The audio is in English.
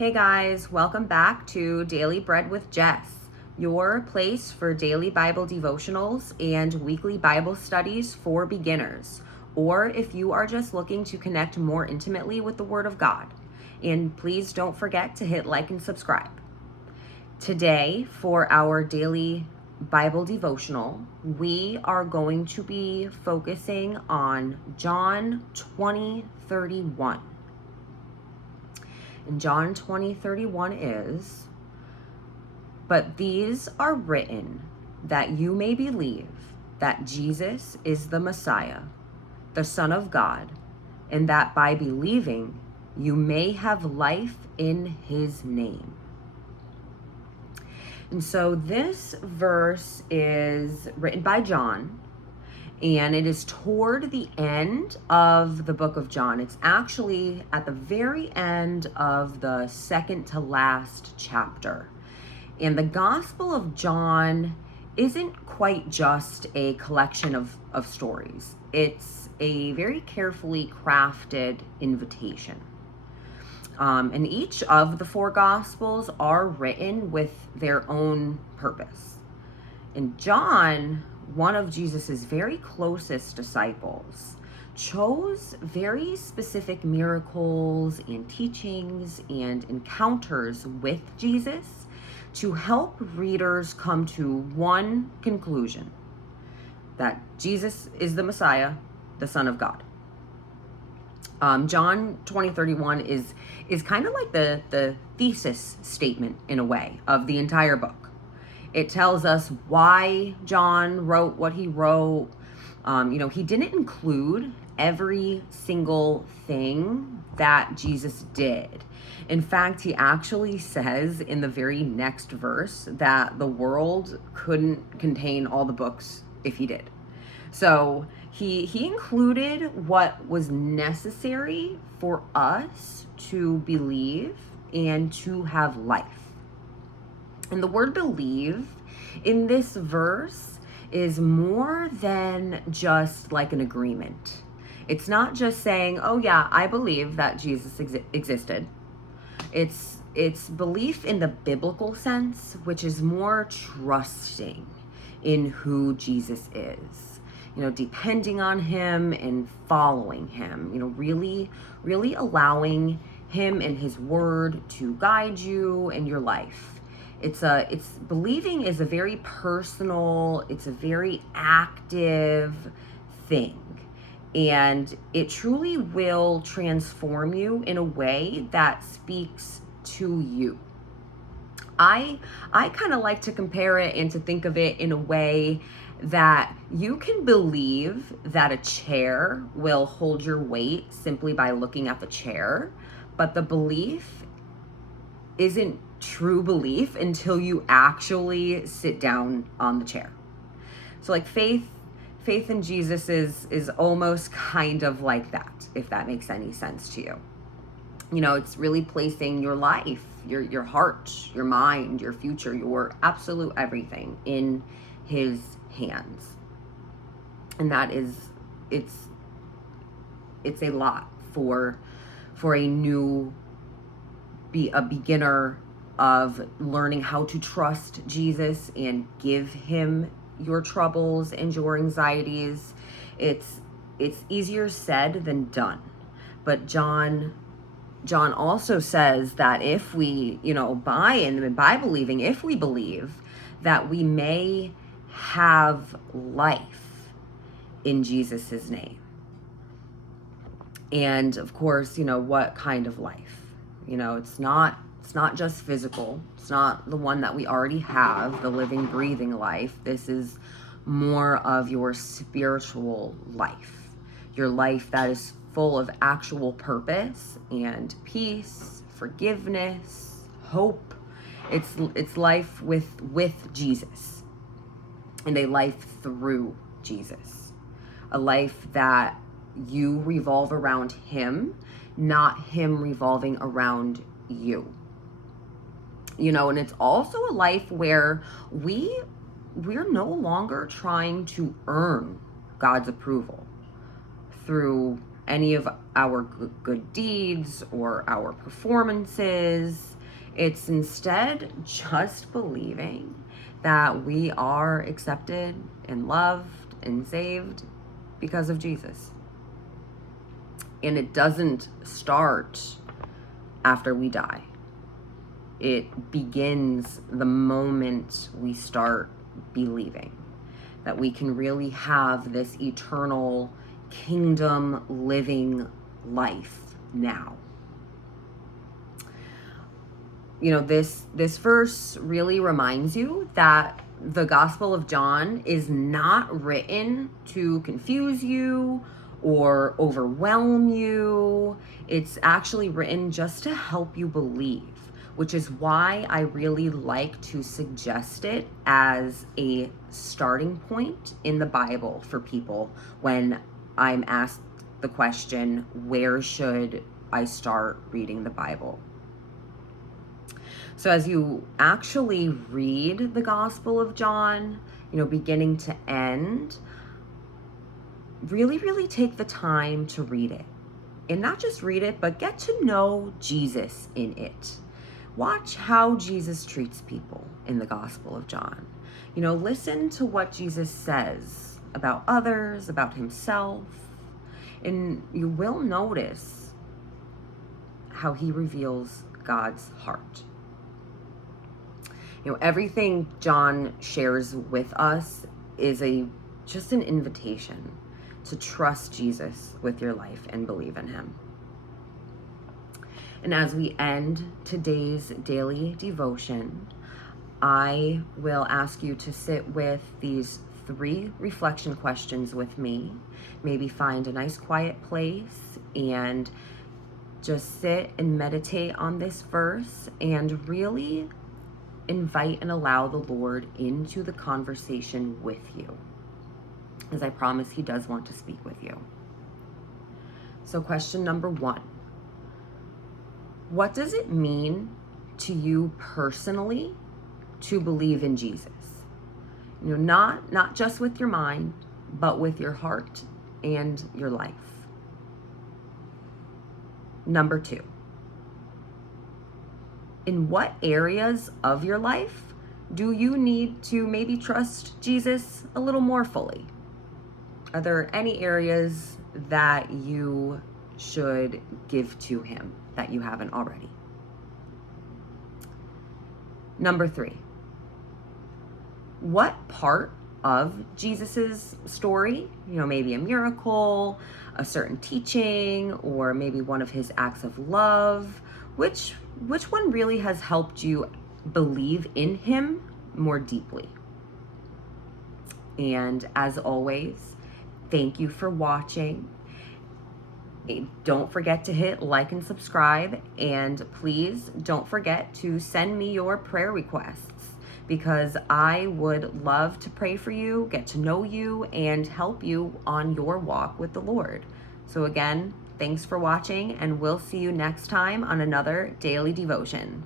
Hey guys, welcome back to Daily Bread with Jess, your place for daily Bible devotionals and weekly Bible studies for beginners, or if you are just looking to connect more intimately with the Word of God. And please don't forget to hit like and subscribe. Today, for our daily Bible devotional, we are going to be focusing on John 20:31. And John 20:31 is, "But these are written that you may believe that Jesus is the Messiah, the Son of God, and that by believing you may have life in his name." And so this verse is written by John, and it is toward the end of the book of John. It's actually at the very end of the second to last chapter. And the Gospel of John isn't quite just a collection of stories. It's a very carefully crafted invitation. And each of the four Gospels are written with their own purpose. And John, one of Jesus's very closest disciples, chose very specific miracles and teachings and encounters with Jesus to help readers come to one conclusion: that Jesus is the Messiah, the Son of God. John 20:31 is kind of like the thesis statement, in a way, of the entire book. It tells us why John wrote what he wrote. He didn't include every single thing that Jesus did. In fact, he actually says in the very next verse that the world couldn't contain all the books if he did. So he included what was necessary for us to believe and to have life. And the word believe in this verse is more than just like an agreement. It's not just saying, "Oh yeah, I believe that Jesus existed." It's belief in the biblical sense, which is more trusting in who Jesus is. Depending on him and following him. Really, really allowing him and his word to guide you in your life. It's believing is a very personal, it's a very active thing. And it truly will transform you in a way that speaks to you. I kind of like to compare it and to think of it in a way that you can believe that a chair will hold your weight simply by looking at the chair, but the belief isn't true belief until you actually sit down on the chair. So like faith in Jesus is almost kind of like that, if that makes any sense to you. It's really placing your life, your heart, your mind, your future, your absolute everything in his hands. And that is, it's a lot for a beginner of learning how to trust Jesus and give him your troubles and your anxieties. It's easier said than done. But John also says that if we, by believing, if we believe that we may have life in Jesus's name. And of course, what kind of life? It's not just physical. It's not the one that we already have, the living, breathing life. This is more of your spiritual life, your life that is full of actual purpose and peace, forgiveness, hope. It's life with Jesus, and a life through Jesus, a life that you revolve around him, not him revolving around you. And it's also a life where we're no longer trying to earn God's approval through any of our good deeds or our performances. It's instead just believing that we are accepted and loved and saved because of Jesus. And it doesn't start after we die. It begins the moment we start believing that we can really have this eternal kingdom living life now. You know, this verse really reminds you that the Gospel of John is not written to confuse you or overwhelm you. It's actually written just to help you believe, which is why I really like to suggest it as a starting point in the Bible for people when I'm asked the question, where should I start reading the Bible? So as you actually read the Gospel of John, beginning to end, really take the time to read it. And not just read it, but get to know Jesus in it. Watch how Jesus treats people in the Gospel of John. Listen to what Jesus says about others, about himself, and you will notice how he reveals God's heart. Everything John shares with us is just an invitation to trust Jesus with your life and believe in him. And as we end today's daily devotion, I will ask you to sit with these 3 reflection questions with me. Maybe find a nice quiet place and just sit and meditate on this verse and really invite and allow the Lord into the conversation with you, as I promise he does want to speak with you. So question number 1, what does it mean to you personally to believe in Jesus? Not just with your mind, but with your heart and your life. Number 2, in what areas of your life do you need to maybe trust Jesus a little more fully? Are there any areas that you should give to him that you haven't already? Number 3, what part of Jesus's story, maybe a miracle, a certain teaching, or maybe one of his acts of love, which one really has helped you believe in him more deeply? And as always, thank you for watching. Don't forget to hit like and subscribe, and please don't forget to send me your prayer requests, because I would love to pray for you, get to know you, and help you on your walk with the Lord. So again, thanks for watching, and we'll see you next time on another daily devotion.